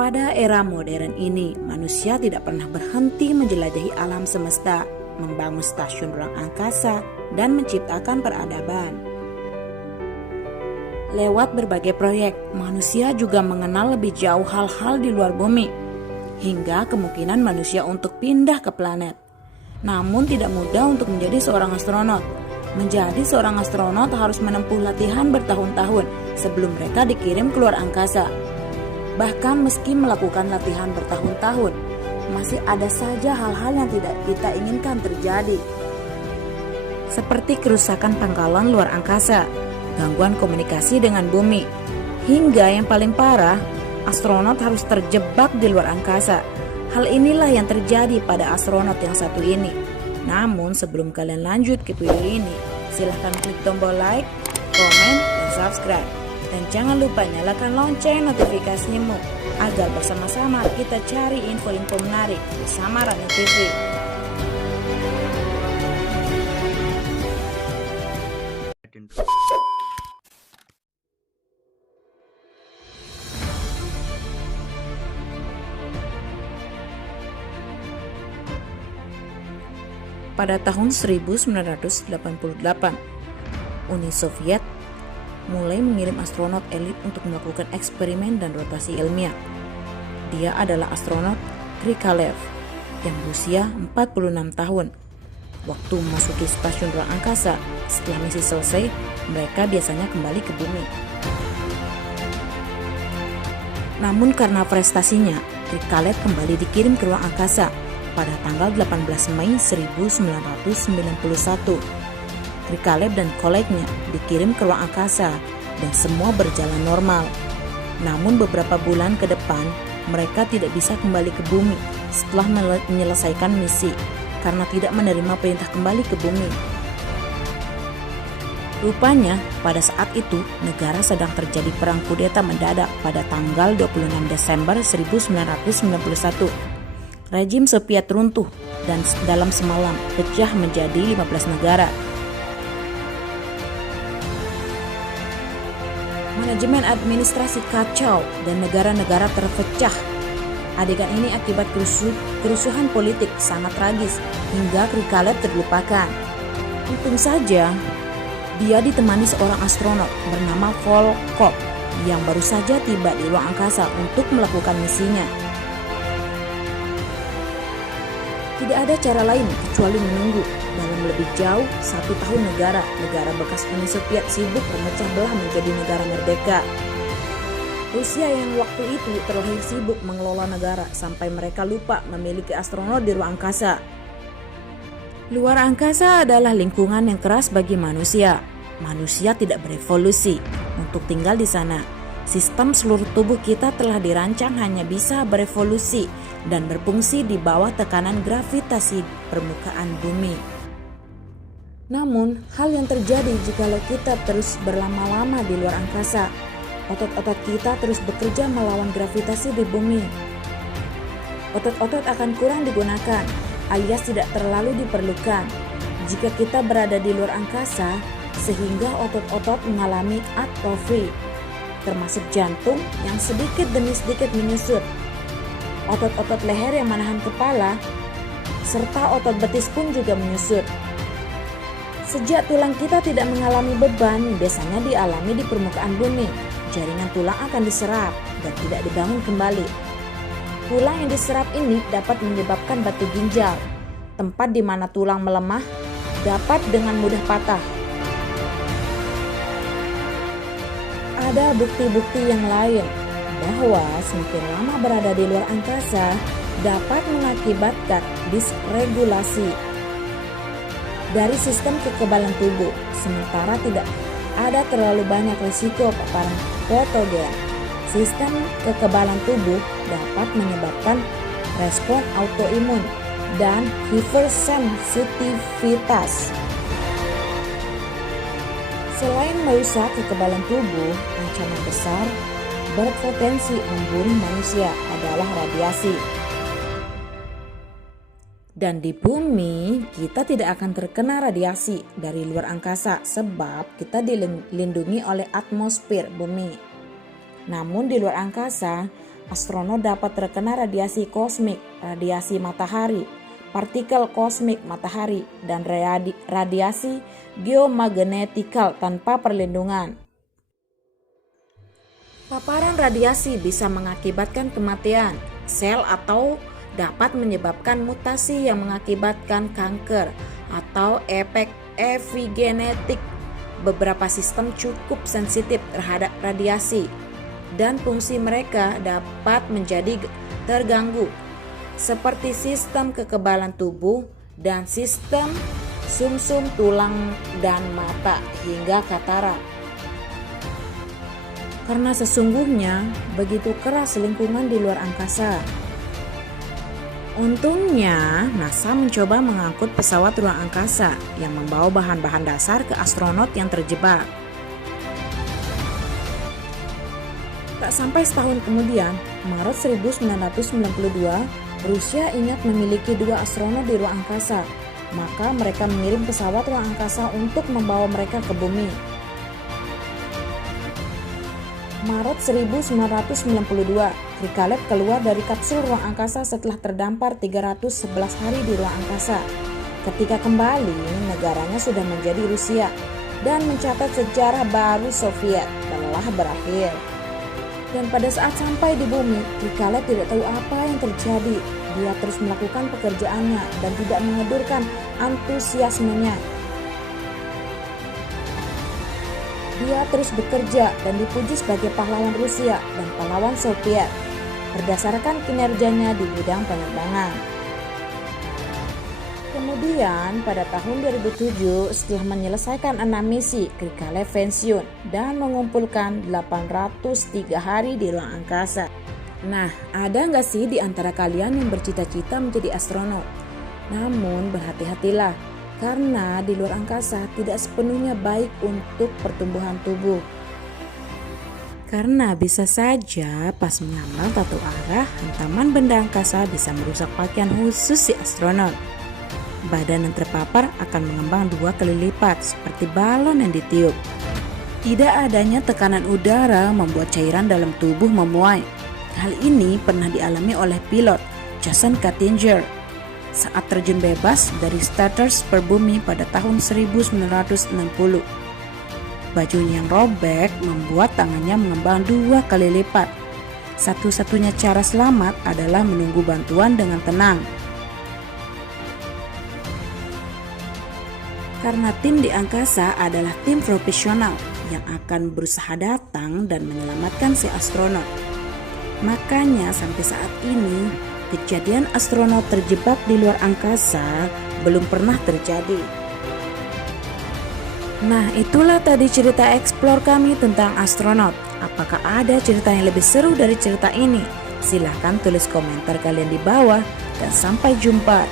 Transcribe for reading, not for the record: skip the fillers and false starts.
Pada era modern ini, manusia tidak pernah berhenti menjelajahi alam semesta, membangun stasiun ruang angkasa, dan menciptakan peradaban. Lewat berbagai proyek, manusia juga mengenal lebih jauh hal-hal di luar bumi, hingga kemungkinan manusia untuk pindah ke planet. Namun tidak mudah untuk menjadi seorang astronot. Menjadi seorang astronot harus menempuh latihan bertahun-tahun sebelum mereka dikirim keluar angkasa. Bahkan meski melakukan latihan bertahun-tahun, masih ada saja hal-hal yang tidak kita inginkan terjadi. Seperti kerusakan pangkalan luar angkasa, gangguan komunikasi dengan bumi, hingga yang paling parah, astronot harus terjebak di luar angkasa. Hal inilah yang terjadi pada astronot yang satu ini. Namun sebelum kalian lanjut ke video ini, silahkan klik tombol like, komen, dan subscribe. Dan jangan lupa nyalakan lonceng notifikasimu agar bersama-sama kita cari info-info menarik bersama Rani TV. Pada tahun 1988, Uni Soviet mulai mengirim astronot elit untuk melakukan eksperimen dan rotasi ilmiah. Dia adalah astronot Krikalev yang berusia 46 tahun. Waktu memasuki stasiun ruang angkasa, setelah misi selesai, mereka biasanya kembali ke bumi. Namun karena prestasinya, Krikalev kembali dikirim ke ruang angkasa pada tanggal 18 Mei 1991. Krikalev dan kolegnya dikirim ke ruang angkasa dan semua berjalan normal. Namun beberapa bulan ke depan, mereka tidak bisa kembali ke bumi setelah menyelesaikan misi karena tidak menerima perintah kembali ke bumi. Rupanya, pada saat itu, negara sedang terjadi perang kudeta mendadak pada tanggal 26 Desember 1991. Rejim Soviet runtuh dan dalam semalam pecah menjadi 15 negara. Manajemen administrasi kacau dan negara-negara terpecah. Adegan ini akibat kerusuhan politik sangat tragis hingga Krikalev terlupakan. Untung saja dia ditemani seorang astronot bernama Volkov yang baru saja tiba di ruang angkasa untuk melakukan misinya. Tidak ada cara lain kecuali menunggu. Dalam lebih jauh 1 tahun negara bekas Uni Soviet sibuk memecah belah menjadi negara merdeka. Rusia yang waktu itu terlahir sibuk mengelola negara sampai mereka lupa memiliki astronot di ruang angkasa. Luar angkasa adalah lingkungan yang keras bagi manusia. Manusia tidak berevolusi untuk tinggal di sana. Sistem seluruh tubuh kita telah dirancang hanya bisa berevolusi dan berfungsi di bawah tekanan gravitasi permukaan bumi. Namun, hal yang terjadi jikalau kita terus berlama-lama di luar angkasa, otot-otot kita terus bekerja melawan gravitasi di bumi. Otot-otot akan kurang digunakan, alias tidak terlalu diperlukan jika kita berada di luar angkasa, sehingga otot-otot mengalami atrofi, termasuk jantung yang sedikit demi sedikit menyusut. Otot-otot leher yang menahan kepala, serta otot betis pun juga menyusut. Sejak tulang kita tidak mengalami beban, biasanya dialami di permukaan bumi. Jaringan tulang akan diserap dan tidak dibangun kembali. Tulang yang diserap ini dapat menyebabkan batu ginjal. Tempat di mana tulang melemah dapat dengan mudah patah. Ada bukti-bukti yang lain bahwa semakin lama berada di luar angkasa dapat mengakibatkan disregulasi dari sistem kekebalan tubuh, sementara tidak ada terlalu banyak risiko paparan patogen. Sistem kekebalan tubuh dapat menyebabkan respon autoimun dan hipersensitivitas. Selain merusak kekebalan tubuh, ancaman besar berpotensi membunuh manusia adalah radiasi. Dan di bumi, kita tidak akan terkena radiasi dari luar angkasa sebab kita dilindungi oleh atmosfer bumi. Namun di luar angkasa, astronot dapat terkena radiasi kosmik, radiasi matahari, partikel kosmik matahari, dan radiasi geomagnetikal tanpa perlindungan. Paparan radiasi bisa mengakibatkan kematian sel atau dapat menyebabkan mutasi yang mengakibatkan kanker atau efek epigenetik. Beberapa sistem cukup sensitif terhadap radiasi dan fungsi mereka dapat menjadi terganggu, seperti sistem kekebalan tubuh dan sistem sumsum tulang dan mata hingga katarak. Karena sesungguhnya begitu keras lingkungan di luar angkasa. Untungnya NASA mencoba mengangkut pesawat ruang angkasa yang membawa bahan-bahan dasar ke astronot yang terjebak. Tak sampai setahun kemudian, Maret 1992, Rusia ingat memiliki 2 astronot di ruang angkasa. Maka mereka mengirim pesawat ruang angkasa untuk membawa mereka ke bumi. Maret 1992, Krikalev keluar dari kapsul ruang angkasa setelah terdampar 311 hari di ruang angkasa. Ketika kembali, negaranya sudah menjadi Rusia dan mencatat sejarah baru Soviet telah berakhir. Dan pada saat sampai di bumi, Krikalev tidak tahu apa yang terjadi. Dia terus melakukan pekerjaannya dan tidak mengedurkan antusiasmenya. Dia terus bekerja dan dipuji sebagai pahlawan Rusia dan pahlawan Soviet berdasarkan kinerjanya di bidang penerbangan. Kemudian pada tahun 2007, setelah menyelesaikan 6 misi, Krikalev pensiun dan mengumpulkan 803 hari di ruang angkasa. Nah, ada nggak sih di antara kalian yang bercita-cita menjadi astronot? Namun berhati-hatilah, karena di luar angkasa tidak sepenuhnya baik untuk pertumbuhan tubuh. Karena bisa saja pas mengambang satu arah, hantaman benda angkasa bisa merusak pakaian khusus si astronot. Badan yang terpapar akan mengembang 2 kali lipat seperti balon yang ditiup. Tidak adanya tekanan udara membuat cairan dalam tubuh memuai. Hal ini pernah dialami oleh pilot Jason Kattinger saat terjun bebas dari Stardust per bumi pada tahun 1960. Bajunya yang robek membuat tangannya mengembang 2 kali lipat. Satu-satunya cara selamat adalah menunggu bantuan dengan tenang. Karena tim di angkasa adalah tim profesional yang akan berusaha datang dan menyelamatkan si astronot. Makanya sampai saat ini, kejadian astronot terjebak di luar angkasa belum pernah terjadi. Nah, itulah tadi cerita explore kami tentang astronot. Apakah ada cerita yang lebih seru dari cerita ini? Silahkan tulis komentar kalian di bawah dan sampai jumpa